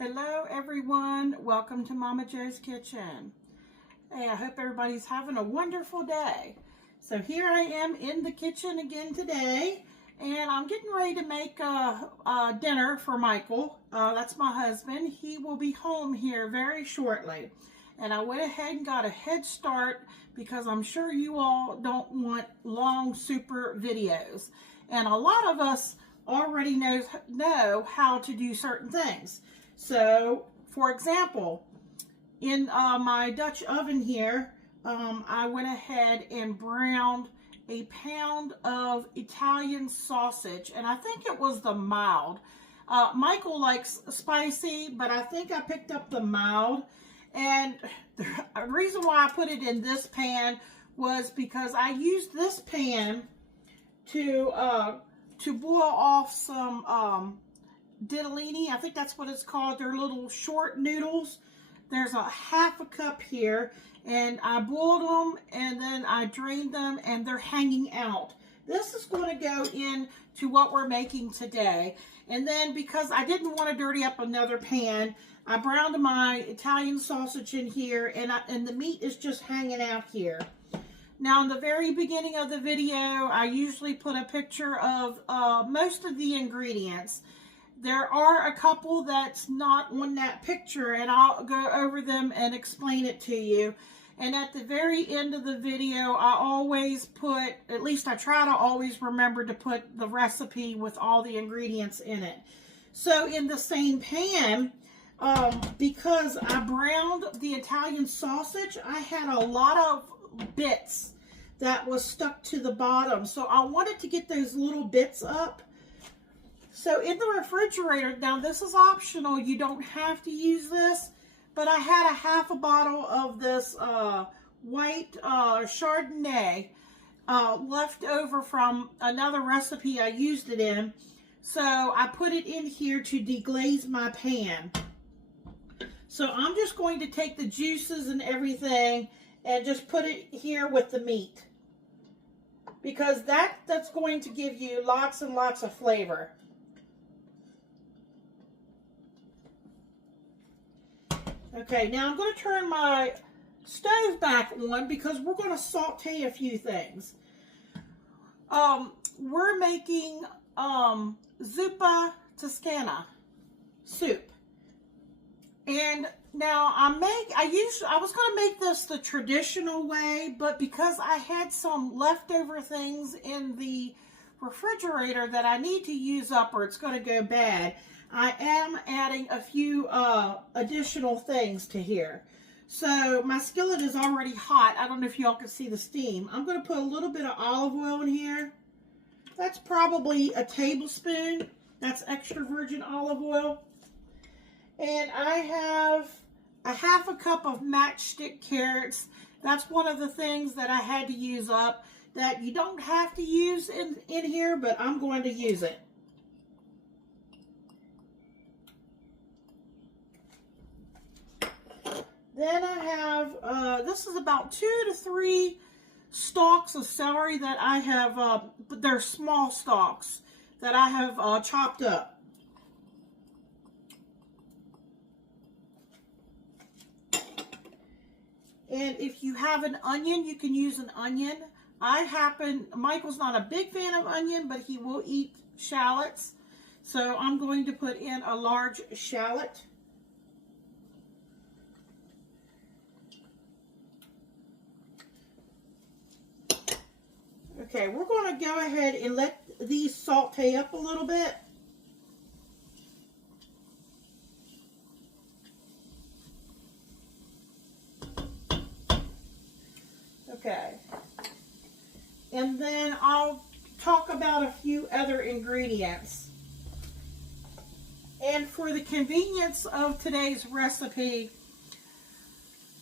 Hello everyone, welcome to Momma Jo's Kitchen. Hey, I hope everybody's having a wonderful day. So here I am in the kitchen again today, and I'm getting ready to make dinner for Michael. That's my husband. He will be home here very shortly. And I went ahead and got a head start because I'm sure you all don't want long, super videos. And a lot of us already know how to do certain things. So, for example, in my Dutch oven here, I went ahead and browned a pound of Italian sausage, and I think it was the mild. Michael likes spicy, but I think I picked up the mild. And the reason why I put it in this pan was because I used this pan to boil off some ditalini. I think that's what it's called. They're little short noodles. There's a half a cup here, and I boiled them and then I drained them, and they're hanging out. This is going to go into what we're making today. And then because I didn't want to dirty up another pan, I browned my Italian sausage in here, and the meat is just hanging out here. Now, in the very beginning of the video, I usually put a picture of most of the ingredients. There are a couple that's not on that picture, and I'll go over them and explain it to you. And at the very end of the video, I always put, at least I try to always remember to put the recipe with all the ingredients in it. So in the same pan, because I browned the Italian sausage, I had a lot of bits that was stuck to the bottom. So I wanted to get those little bits up. So in the refrigerator, now this is optional, you don't have to use this, but I had a half a bottle of this white Chardonnay left over from another recipe I used it in. So I put it in here to deglaze my pan. So I'm just going to take the juices and everything and just put it here with the meat, because that's going to give you lots and lots of flavor. Okay, now I'm going to turn my stove back on because we're going to saute a few things. We're making Zuppa Toscana soup. And now I was going to make this the traditional way, but because I had some leftover things in the refrigerator that I need to use up or it's going to go bad, I am adding a few additional things to here. So my skillet is already hot. I don't know if y'all can see the steam. I'm going to put a little bit of olive oil in here. That's probably a tablespoon. That's extra virgin olive oil. And I have a half a cup of matchstick carrots. That's one of the things that I had to use up that you don't have to use in here, but I'm going to use it. Then I have, this is about 2 to 3 stalks of celery that I have, but they're small stalks that I have chopped up. And if you have an onion, you can use an onion. Michael's not a big fan of onion, but he will eat shallots. So I'm going to put in a large shallot. Okay, we're going to go ahead and let these saute up a little bit. Okay. And then I'll talk about a few other ingredients. And for the convenience of today's recipe,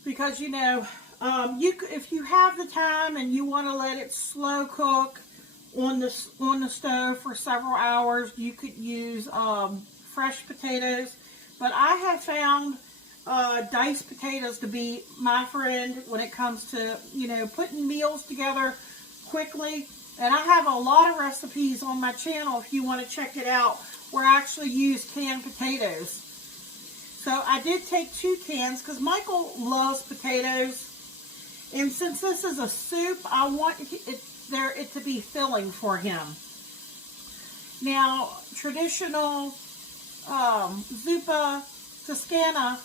because you know, if you have the time and you want to let it slow cook on the stove for several hours, you could use fresh potatoes. But I have found diced potatoes to be my friend when it comes to, you know, putting meals together quickly. And I have a lot of recipes on my channel if you want to check it out where I actually use canned potatoes. So I did take 2 cans because Michael loves potatoes. And since this is a soup, I want it to be filling for him. Now, traditional Zuppa Toscana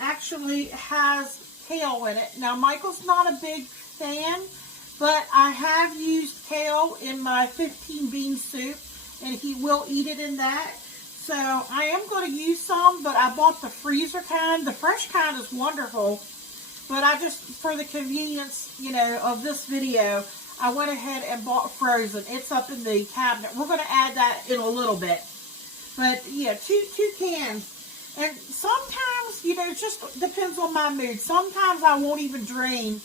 actually has kale in it. Now, Michael's not a big fan, but I have used kale in my 15 bean soup, and he will eat it in that. So I am going to use some, but I bought the freezer kind. The fresh kind is wonderful, but I just, for the convenience, of this video, I went ahead and bought frozen. It's up in the cabinet. We're going to add that in a little bit. But yeah, two cans. And sometimes, it just depends on my mood. Sometimes I won't even drain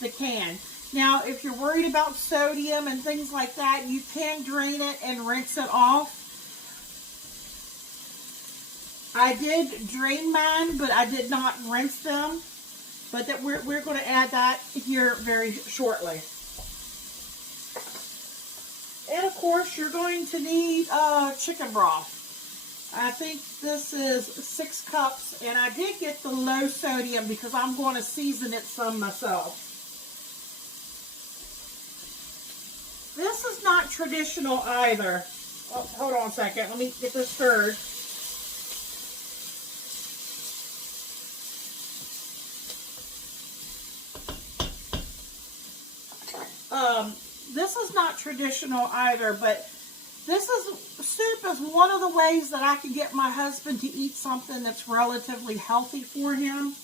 the can. Now, if you're worried about sodium and things like that, you can drain it and rinse it off. I did drain mine, but I did not rinse them. But that we're going to add that here very shortly. And of course, you're going to need chicken broth. I think this is 6 cups, and I did get the low sodium because I'm going to season it some myself. This is not traditional either. Oh, hold on a second. Let me get this stirred. This is not traditional either, but soup is one of the ways that I can get my husband to eat something that's relatively healthy for him.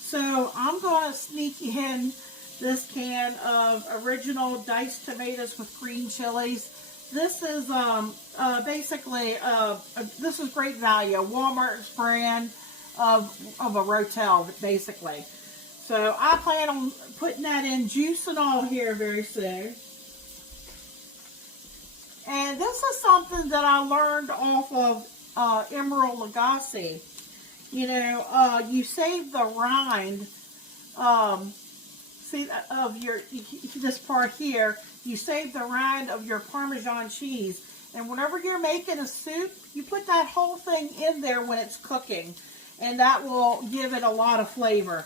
So I'm going to sneak in this can of original diced tomatoes with green chilies. This is basically this is great value, Walmart's brand of a Rotel, basically. So I plan on putting that in, juice and all, here very soon. And this is something that I learned off of Emerald Lagasse. You save the rind, of this part here. You save the rind of your Parmesan cheese. And whenever you're making a soup, you put that whole thing in there when it's cooking. And that will give it a lot of flavor.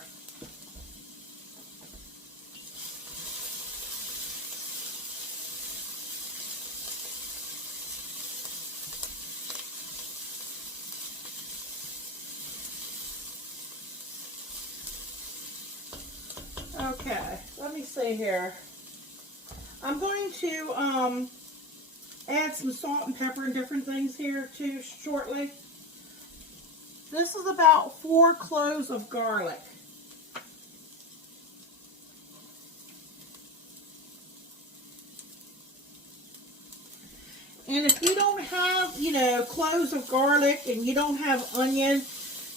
Okay, let me see here. I'm going to add some salt and pepper and different things here too shortly. This is about 4 cloves of garlic. And if you don't have, cloves of garlic and you don't have onion,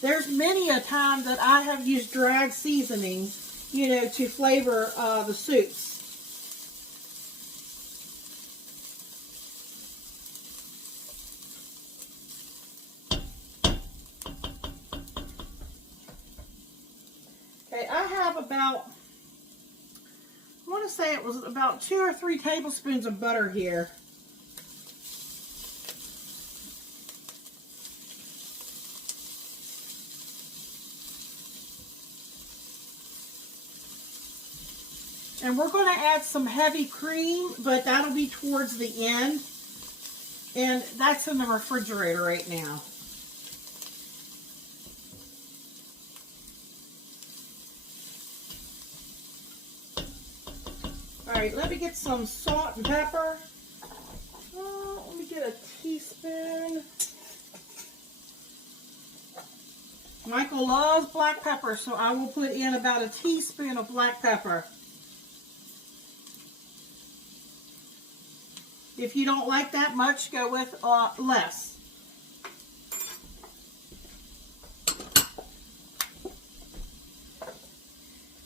there's many a time that I have used dried seasonings, to flavor the soups. Okay, I have about, I want to say it was about 2 or 3 tablespoons of butter here. And we're going to add some heavy cream, but that'll be towards the end. And that's in the refrigerator right now. Alright, let me get some salt and pepper. Let me get a teaspoon. Michael loves black pepper, so I will put in about a teaspoon of black pepper. If you don't like that much, go with less.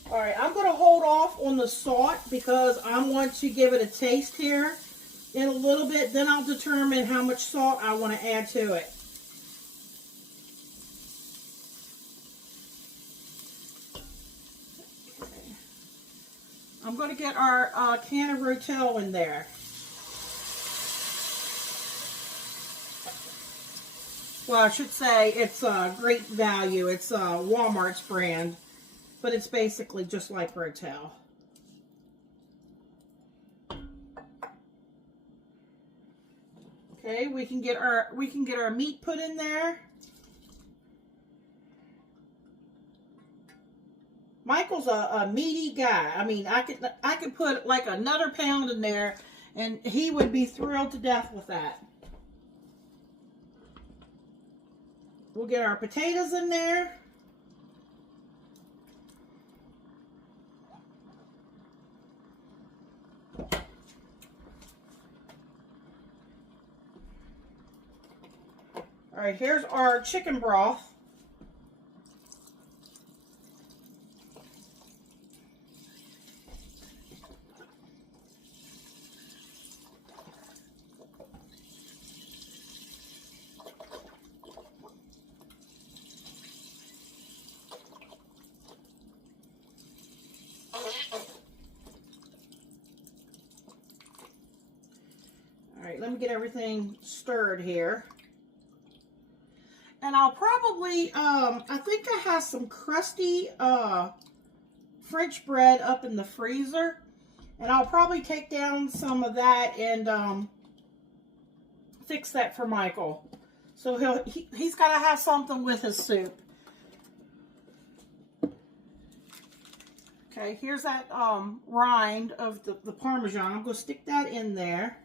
All right, I'm going to hold off on the salt because I want to give it a taste here in a little bit. Then I'll determine how much salt I want to add to it. Okay. I'm going to get our can of Rotel in there. Well, I should say it's Great Value. It's Walmart's brand, but it's basically just like Rotel. Okay, we can get our meat put in there. Michael's a meaty guy. I mean, I could put like another pound in there, and he would be thrilled to death with that. We'll get our potatoes in there. All right, here's our chicken broth. All right, let me get everything stirred here. And I'll probably, I think I have some crusty French bread up in the freezer. And I'll probably take down some of that and fix that for Michael. So he's got to have something with his soup. Okay, here's that rind of the Parmesan. I'm going to stick that in there.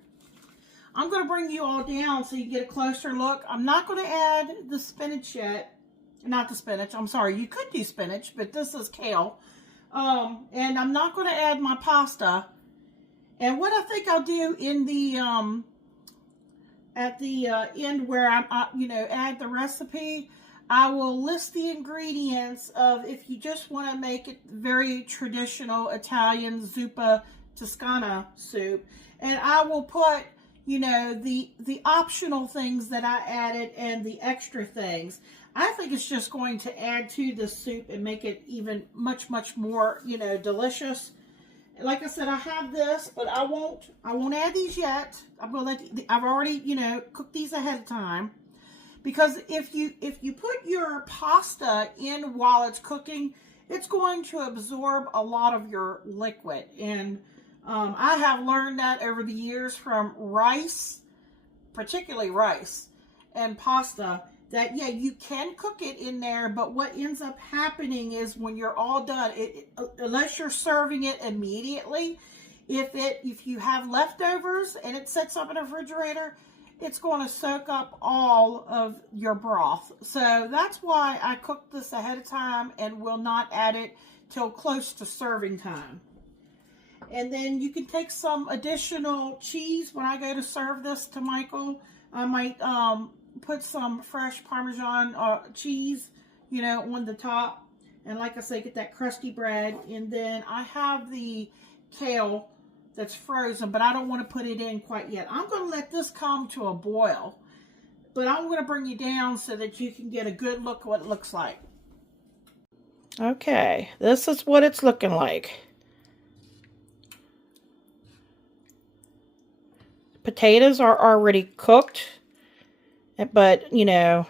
I'm going to bring you all down so you get a closer look. I'm not going to add the spinach yet. Not the spinach. I'm sorry. You could do spinach, but this is kale. And I'm not going to add my pasta. And what I think I'll do in the at the end where I add the recipe, I will list the ingredients of if you just want to make it very traditional Italian Zuppa Toscana soup, and I will put the optional things that I added and the extra things. I think it's just going to add to the soup and make it even much more delicious. Like I said, I have this, but I won't add these yet. I'm gonna I've already cooked these ahead of time, because if you put your pasta in while it's cooking, it's going to absorb a lot of your liquid. And I have learned that over the years from rice, particularly rice and pasta, that yeah, you can cook it in there, but what ends up happening is when you're all done, unless you're serving it immediately, if you have leftovers and it sits up in the refrigerator, it's going to soak up all of your broth. So that's why I cooked this ahead of time and will not add it till close to serving time. And then you can take some additional cheese. When I go to serve this to Michael, I might put some fresh Parmesan cheese, on the top. And like I say, get that crusty bread. And then I have the kale that's frozen, but I don't want to put it in quite yet. I'm going to let this come to a boil, but I'm going to bring you down so that you can get a good look at what it looks like. Okay, this is what it's looking like. Potatoes are already cooked, but the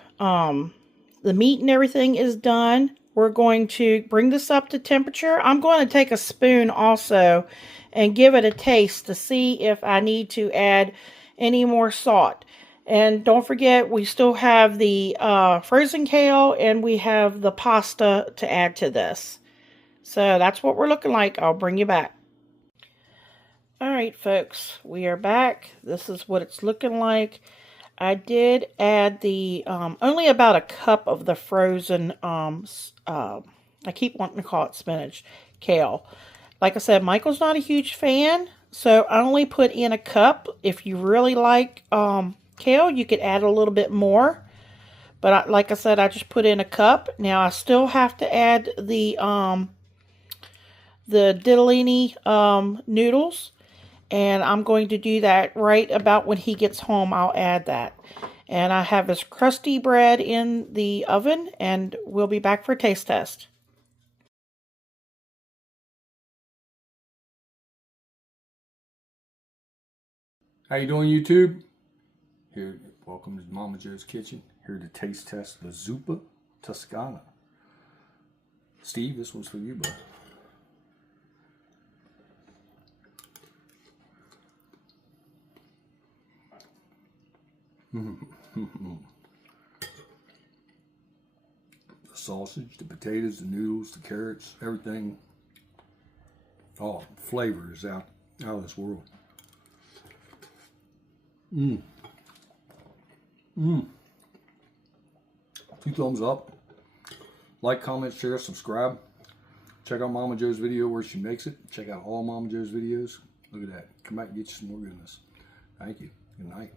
meat and everything is done. We're going to bring this up to temperature. I'm going to take a spoon also and give it a taste to see if I need to add any more salt. And don't forget, we still have the frozen kale and we have the pasta to add to this. So that's what we're looking like. I'll bring you back. Alright folks, we are back. This is what it's looking like. I did add the, only about a cup of the frozen, I keep wanting to call it spinach, kale. Like I said, Michael's not a huge fan, so I only put in a cup. If you really like kale, you could add a little bit more. But like I said, I just put in a cup. Now I still have to add the ditalini noodles. And I'm going to do that right about when he gets home. I'll add that. And I have his crusty bread in the oven, and we'll be back for a taste test. How you doing, YouTube? Here, Welcome to Momma Jo's Kitchen. Here to taste test the Zuppa Toscana. Steve, this one's for you, bud. The sausage, the potatoes, the noodles, the carrots, everything. Oh, flavor is out of this world. Two thumbs up. Like, comment, share, subscribe. Check out Momma Jo's video where she makes it. Check out all Momma Jo's videos. Look at that. Come back and get you some more goodness. Thank you. Good night.